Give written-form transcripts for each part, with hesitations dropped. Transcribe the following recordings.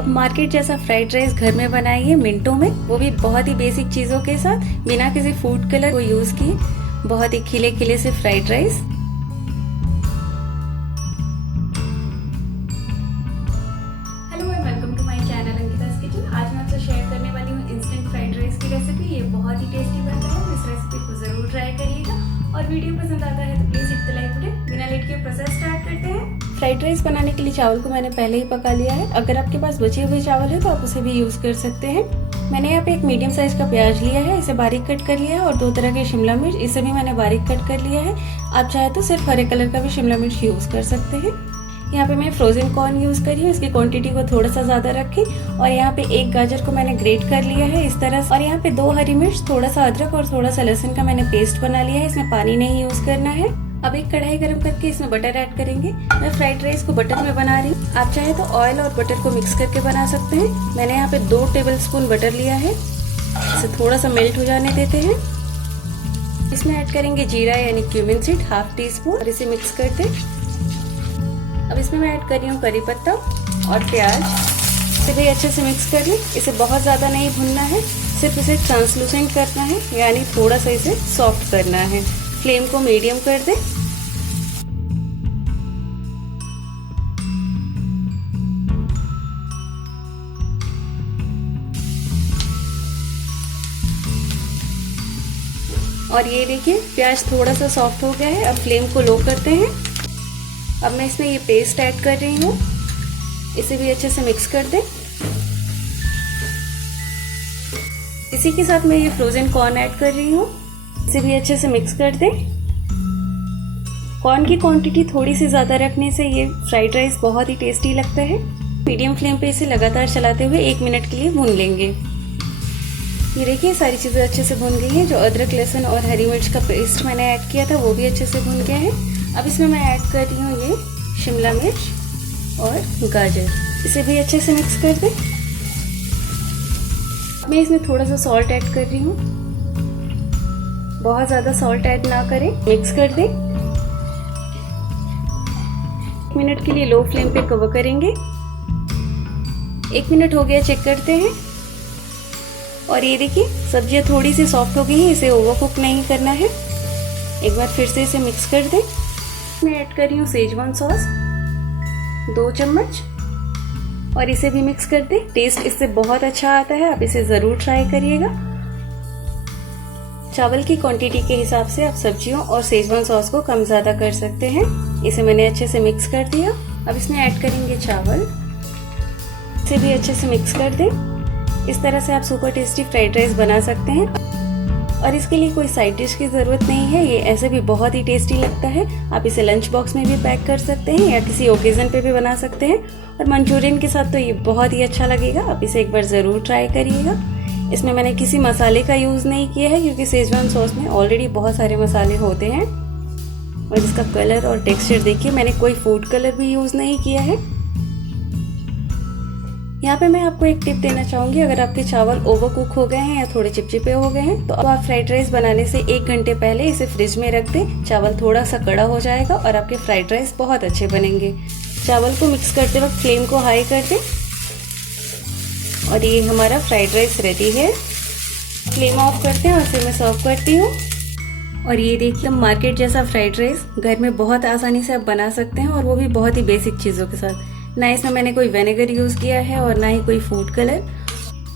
अब मार्केट जैसा fried rice घर में बनाइए मिनटों में, वो भी बहुत ही बेसिक चीज़ों के साथ, बिना किसी फूड कलर को यूज़ किए। बहुत ही खिले खिले से fried rice. Hello and welcome to my channel Ankita's kitchen. आज मैं आपसे शेयर करने वाली हूँ इंस्टेंट फ्राइड राइस की रेसिपी। ये बहुत ही टेस्टी बनता है, इस रेसिपी को ज़रूर ट्राई करिएगा। और वीडियो पसंद आता है तो please hit the like button. बिना लेट के प्रोसेस स्टार्ट करते हैं। फ्राइड राइस बनाने के लिए चावल को मैंने पहले ही पका लिया है। अगर आपके पास बचे हुए चावल है तो आप उसे भी यूज़ कर सकते हैं। मैंने यहाँ पे एक मीडियम साइज का प्याज लिया है, इसे बारीक कट कर लिया है, और 2 तरह के शिमला मिर्च, इसे भी मैंने बारीक कट कर लिया है। आप चाहे तो सिर्फ हरे कलर का भी शिमला मिर्च यूज़ कर सकते हैं। यहाँ पे मैं फ्रोजन कॉर्न यूज़ करी हूँ, इसकी क्वांटिटी को थोड़ा सा ज़्यादा रखें। और यहाँ पे एक गाजर को मैंने ग्रेट कर लिया है इस तरह से। और यहाँ पे 2 हरी मिर्च, थोड़ा सा अदरक और थोड़ा सा लहसुन का मैंने पेस्ट बना लिया है। इसमें पानी नहीं यूज़ करना है। अब एक कढ़ाई गरम करके इसमें बटर ऐड करेंगे। मैं फ्राइड राइस को बटर में बना रही हूँ। आप चाहे तो ऑयल और बटर को मिक्स करके बना सकते हैं। मैंने यहाँ पे 2 टेबलस्पून बटर लिया है। इसे थोड़ा सा मेल्ट हो जाने देते हैं। इसमें ऐड करेंगे जीरा यानी क्यूमिन सीड, ½ टीस्पून, और इसे मिक्स कर दें। अब इसमें मैं ऐड कर रही हूँ करी पत्ता और प्याज। इसे भी अच्छे से मिक्स कर लें। इसे बहुत ज़्यादा नहीं भूनना है, सिर्फ इसे ट्रांसलूसेंट करना है, यानी थोड़ा सा इसे सॉफ्ट करना है। फ्लेम को मीडियम कर दें। और ये देखिए प्याज थोड़ा सा सॉफ्ट हो गया है। अब फ्लेम को लो करते हैं। अब मैं इसमें ये पेस्ट ऐड कर रही हूँ, इसे भी अच्छे से मिक्स कर दें। इसी के साथ मैं ये फ्रोजन कॉर्न ऐड कर रही हूँ, इसे भी अच्छे से मिक्स कर दें। कॉर्न की क्वांटिटी थोड़ी सी ज़्यादा रखने से ये फ्राइड राइस बहुत ही टेस्टी लगता है। मीडियम फ्लेम पे इसे लगातार चलाते हुए 1 मिनट के लिए भून लेंगे। ये देखिए सारी चीज़ें अच्छे से भुन गई हैं। जो अदरक, लहसुन और हरी मिर्च का पेस्ट मैंने ऐड किया था वो भी अच्छे से भुन गया है। अब इसमें मैं ऐड कर रही हूँ ये शिमला मिर्च और गाजर, इसे भी अच्छे से मिक्स कर दें। मैं इसमें थोड़ा सा सॉल्ट ऐड कर रही हूँ, बहुत ज़्यादा सॉल्ट ऐड ना करें। मिक्स कर दें। 1 मिनट के लिए लो फ्लेम पे कवर करेंगे। 1 मिनट हो गया, चेक करते हैं। और ये देखिए सब्जियां थोड़ी सी सॉफ्ट हो गई हैं, इसे ओवरकुक नहीं करना है। एक बार फिर से इसे मिक्स कर दें। मैं ऐड कर रही हूँ शेजवान सॉस 2 चम्मच, और इसे भी मिक्स कर दें। टेस्ट इससे बहुत अच्छा आता है, आप इसे ज़रूर ट्राई करिएगा। चावल की क्वांटिटी के हिसाब से आप सब्जियों और शेजवान सॉस को कम ज़्यादा कर सकते हैं। इसे मैंने अच्छे से मिक्स कर दिया। अब इसमें ऐड करेंगे चावल, इसे भी अच्छे से मिक्स कर दें। इस तरह से आप सुपर टेस्टी फ्राइड राइस बना सकते हैं। और इसके लिए कोई साइड डिश की ज़रूरत नहीं है, ये ऐसे भी बहुत ही टेस्टी लगता है। आप इसे लंच बॉक्स में भी पैक कर सकते हैं या किसी ओकेजन पे भी बना सकते हैं। और मंचूरियन के साथ तो ये बहुत ही अच्छा लगेगा। आप इसे एक बार ज़रूर ट्राई करिएगा। इसमें मैंने किसी मसाले का यूज़ नहीं किया है, क्योंकि शेजवान सॉस में ऑलरेडी बहुत सारे मसाले होते हैं। और इसका कलर और टेक्सचर देखिए, मैंने कोई फूड कलर भी यूज़ नहीं किया है। यहाँ पे मैं आपको एक टिप देना चाहूँगी। अगर आपके चावल ओवर कुक हो गए हैं या थोड़े चिपचिपे हो गए हैं तो आप फ्राइड राइस बनाने से 1 घंटे पहले इसे फ्रिज में रख दें। चावल थोड़ा सा कड़ा हो जाएगा और आपके फ्राइड राइस बहुत अच्छे बनेंगे। चावल को मिक्स करते वक्त फ्लेम को हाई कर दें। और ये हमारा फ्राइड राइस रेडी है। फ्लेम ऑफ करते हैं और फिर मैं सर्व करती हूँ। और ये देखिए मार्केट जैसा फ्राइड राइस घर में बहुत आसानी से आप बना सकते हैं, और वो भी बहुत ही बेसिक चीज़ों के साथ। ना इसमें मैंने कोई विनेगर यूज़ किया है और ना ही कोई फूड कलर।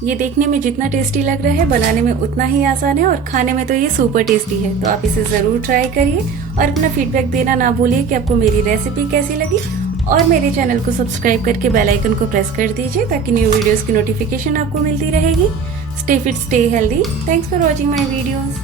ये देखने में जितना टेस्टी लग रहा है, बनाने में उतना ही आसान है, और खाने में तो ये सुपर टेस्टी है। तो आप इसे ज़रूर ट्राई करिए और अपना फीडबैक देना ना भूलिए कि आपको मेरी रेसिपी कैसी लगी। और मेरे चैनल को सब्सक्राइब करके बेल आइकन को प्रेस कर दीजिए ताकि न्यू वीडियोज़ की नोटिफिकेशन आपको मिलती रहेगी। Stay fit, stay healthy. Thanks for watching my videos.